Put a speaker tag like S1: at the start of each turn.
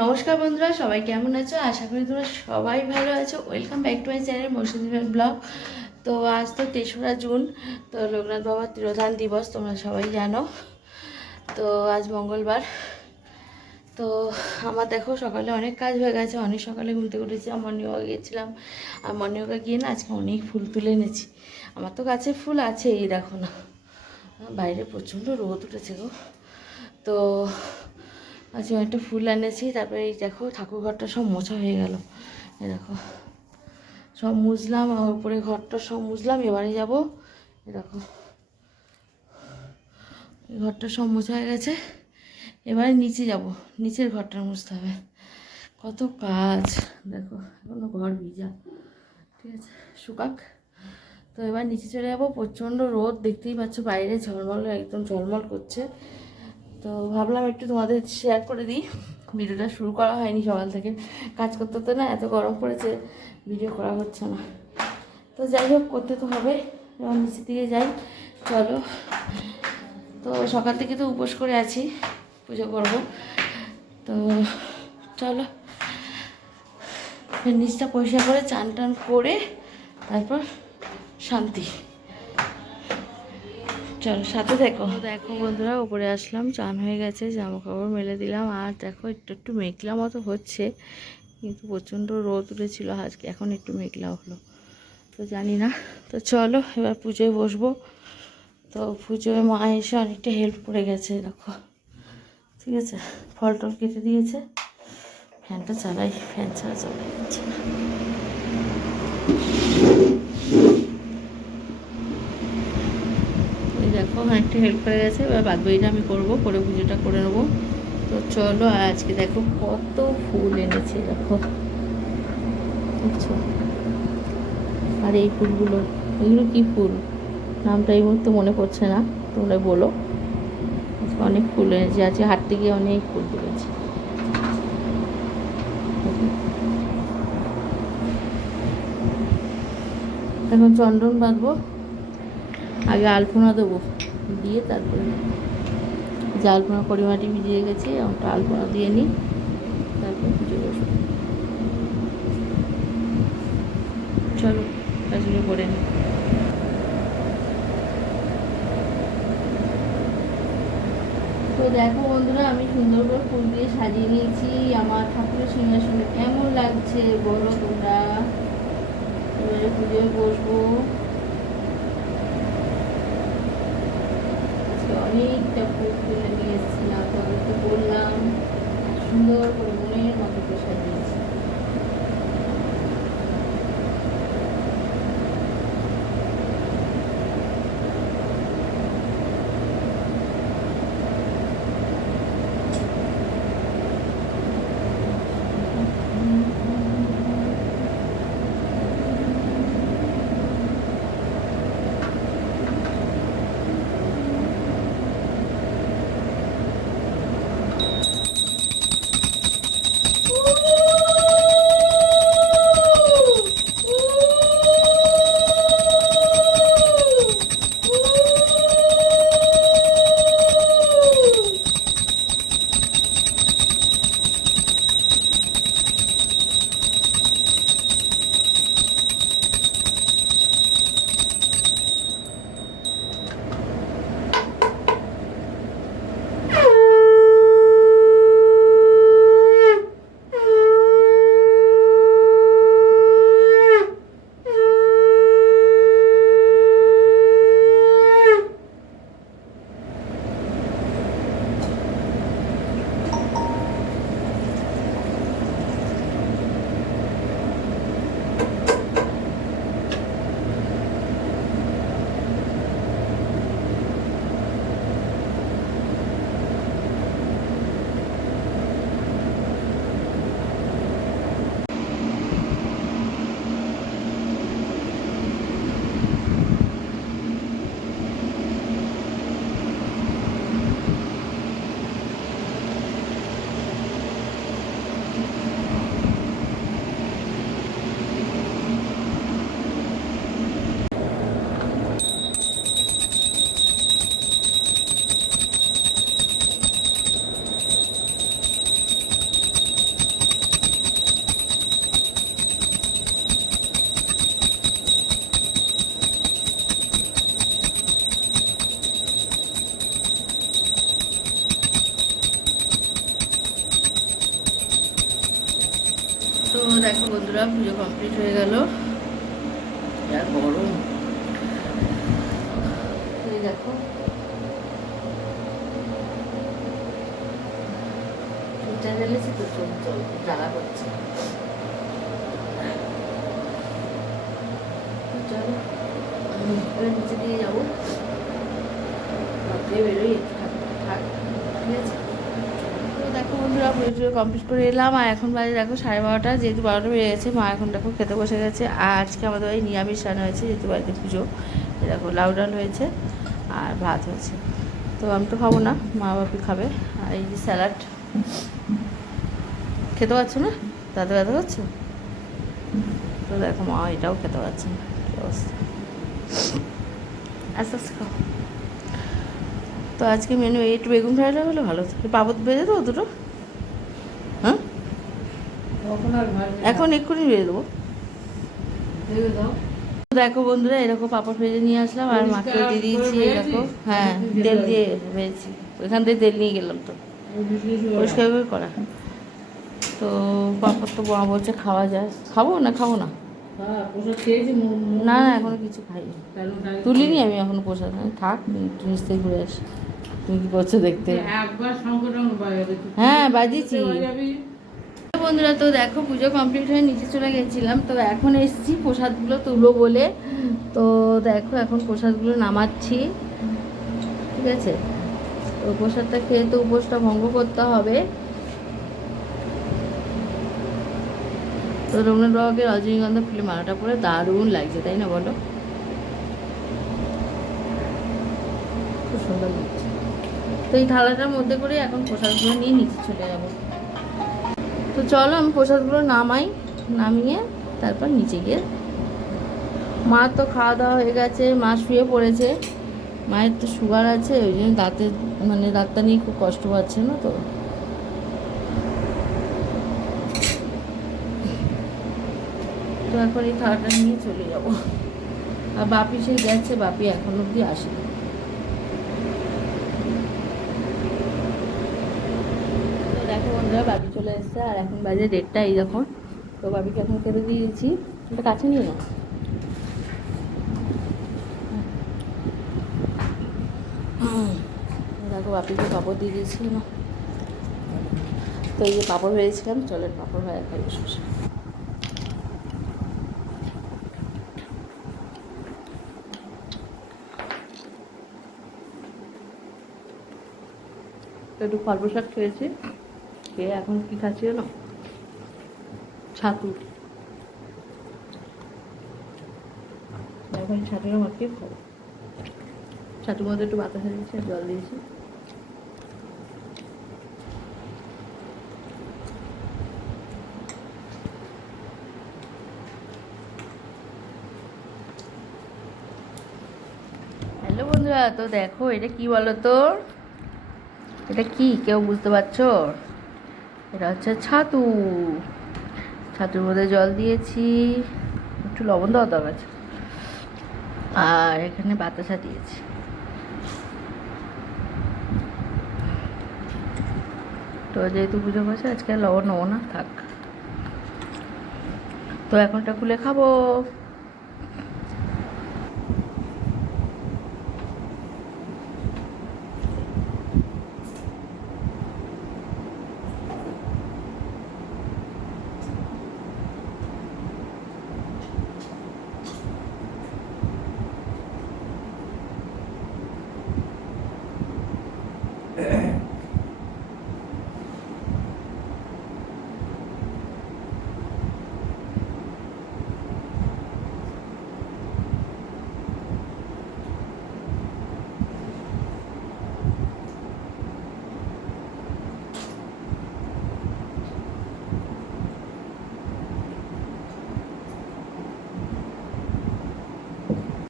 S1: নমস্কার বন্ধুরা, সবাই কেমন আছো? আশা করি তোমরা সবাই ভালো আছো। Welcome back to my channel মৌসুমিভার vlog তো আজ তো তেসরা জুন, তো লোকনাথ বাবার তিরোধান দিবস, তোমরা সবাই জানো। তো আজ মঙ্গলবার। তো আমার দেখো, সকালে অনেক কাজ হয়ে গেছে। অনেক সকালে থেকে উঠেছি আর মর্নিং গিয়েছিলাম। আর মর্নিং ওয়াকে গিয়ে না আজকে অনেক ফুল তুলে এনেছি। আমার তো গাছে ফুল আছে এই দেখো না। বাইরে প্রচণ্ড রোদ উঠেছে গো। তো আজকে অনেকটা ফুল এনেছি, তারপরে এই দেখো ঠাকুর ঘরটা সব মোছা হয়ে গেল। এই দেখো, সব মুছলাম, আর উপরে ঘরটা সব মুছলাম, এবারে যাব। এই দেখো ঘরটা সব মোছা হয়ে গেছে। এবারে নিচে যাব, নিচের ঘরটা মুছতে হবে। কত কাজ, দেখো, এখনও ঘর ভিজা। ঠিক আছে, শুকাক। তো এবার নিচে চলে যাব, প্রচণ্ড রোদ, দেখতেই পাচ্ছ বাইরে ঝলমল, একদম ঝলমল করছে। তো ভাবলাম একটু তোমাদের শেয়ার করে দিই। ভিডিওটা শুরু করা হয়নি সকাল থেকে। কাজ করতে তো না, এত গরম পড়েছে ভিডিও করা হচ্ছে না। তো যাই হোক, করতে তো হবে, এবার নিচে দিকে যাই। চলো। তো সকাল থেকে তো উপোস করে আছি, পুজো করব। তো চলো। নিচটা পরিষ্কার করে, চান টান করে, তারপর শান্তি। চলো, সাথে দেখো। দেখো বন্ধুরা, উপরে আসলাম, চান হয়ে গেছে জামা কাপড় মেলে দিলাম। আর দেখো, একটু একটু মেঘলা মতো হচ্ছে, কিন্তু প্রচণ্ড রোদ উঠেছিল আজকে, এখন একটু মেঘলা হলো। তো জানি না। তো চলো, এবার পুজোয় বসবো। তো পুজোয় মা এসে অনেকটা হেল্প করে গেছে, দেখো। ঠিক আছে? ফল টল কেটে দিয়েছে। ফ্যানটা চালাই, ফ্যান ছাড়া চলে যাচ্ছে না এই দেখো অনেকটা হেল্প হয়ে গেছে, এবার বাদ বাকিটা আমি করব, করে পুজোটা করে নেব। তো চলো আর আজকে দেখো কত ফুল এনেছে, দেখো। আর এই ফুলগুলো, এগুলো কি ফুল? নামটা এই মুহূর্তে মনে পড়ছে না, তোমরা বলো। অনেক ফুল এনেছে, আজকে হাঁটতে গিয়ে অনেক ফুল তুলেছে। এখন চন্দন বাঁধবো। আগে আলপনা দেবো। দিয়ে তারপরে যে আলপনা পরিমাটি ভিজিয়ে গেছে ওটা আলপনা দিয়ে নিই। তারপর পুজো বসবো। চলো, কাজগুলো করে নিই। তো দেখো বন্ধুরা, আমি সুন্দর করে ফুল দিয়ে সাজিয়ে নিয়েছি। আমার ঠাকুরের সিংহাসনে কেমন লাগছে, বলো তোমরা। পুজোয় বসবো আজকে অনেকটা ফুল তুলে নিয়ে এসেছিলাম তো বললাম সুন্দর করে মনের মতো প্রসাদ সাজিয়েছি দেখো বন্ধুরা পুজো কমপ্লিট হয়ে গেল। যা গরম। দেখো। জ্বেলেছি তো চুল চল জ্বালা করছে। চলো নিচে দিয়ে যাব। বেরোই একটু থাক থাক ঠিক আছে তো বন্ধুরা কমপ্লিট করে এলাম, আর এখন বাজে দেখো সাড়ে বারোটা, যেহেতু বারোটা বেজে গেছে, মা এখন দেখো খেতে বসে গেছে, আর আজকে আমাদের বাড়ি নিরামিষ রান্না হয়েছে, যেহেতু বাড়িতে পুজো দেখো লাউ হয়েছে আর ভাত হয়েছে। তো আমি তো খাব না, মা বাপি খাবে, আর এই যে স্যালাড। খেতে পারছ না? দাদা ব্যথা পাচ্ছ তো দেখো মা এটাও খেতে পারছে না অবস্থা। আস্তে আস্তে খাও। তো আজকে মেনু একটু বেগুন ফ্রাইড হলে ভালো পাপড় বেজে দেবো দুটো। এখন এক্ষুনি বেজে দেবো দেখো বন্ধুরা এরকম পাপড় ভেজে নিয়ে আসলাম আর মাকে দিয়ে দিয়েছি এরকম। হ্যাঁ তেল দিয়ে ভেজেছি। ওইখান থেকে তেল নিয়ে গেলাম তো। পরিষ্কার করে করা। তো পাপড় তো মা বলছে খাওয়া যায়। খাব না খাব না? না না এখনও কিছু খাইনি। তুলিনি আমি এখনও প্রসাদ। আমি থাক নিচ থেকে ঘুরে আসি। তুমি কি করছ দেখতে? হ্যাঁ বাজিয়েছি। বন্ধুরা, তো দেখো পুজো কমপ্লিট হয়ে নিচে চলে গেছিলাম, তো এখন এসেছি প্রসাদগুলো তুলো বলে। তো দেখো এখন প্রসাদগুলো নামাচ্ছি। ঠিক আছে? তো প্রসাদটা খেয়ে তো উপোসটা ভঙ্গ করতে হবে। তো বাবাকে রজনীগন্ধা ফুলে মালাটা পরে দারুণ লাগছে, তাই না বলো? খুব সুন্দর লাগছে। তো এই থালাটার মধ্যে করে এখন প্রসাদগুলো নিয়ে নিচে চলে যাব। তো চলো আমি প্রসাদগুলো নামাই, নামিয়ে তারপর নিচে গিয়ে মা তো খাওয়া দাওয়া হয়ে গেছে, মা শুয়ে পড়েছে। মায়ের তো সুগার আছে, ওই জন্য দাঁতে মানে দাঁতটা নিয়ে খুব কষ্ট পাচ্ছে না তো। তো এই খাওয়াটা নিয়ে চলে যাব। আর বাপি সে গেছে, বাপি এখন অবধি আসেনি। দেখো বন্ধুরা বাপি চলে এসছে, আর এখন বাজে দেড়টা, এই যখন তো বাপিকে এখন খেতে দিয়ে দিয়েছি এটা কাছে নিয়ে নাও। দেখো বাপিকে পাপড় দিয়ে দিয়েছি, না? তো এই যে পাপড় ভেজেছিলাম চলের পাপড় ভাজা খাই, বসে একটু ফল খেয়েছি। খেয়ে এখন কি খাচ্ছি না ছাতু। এখন ছাতুটা মাখিয়ে খাব ছাতুর মধ্যে একটু বাতাসা দিয়েছি, জল দিয়েছি। হ্যালো বন্ধুরা, তো দেখো, এটা কি বলো তো? এটা কি? কেউ বুঝতে পারছ? এটা হচ্ছে ছাতু। ছাতুর মধ্যে জল দিয়েছি। একটু লবণ দেওয়া দরকার আছে আর এখানে বাতাসা দিয়েছি। তো যেহেতু পুজো করছে আজকে লবণ নেব না, থাক। তো এখন এটা খুলে খাব।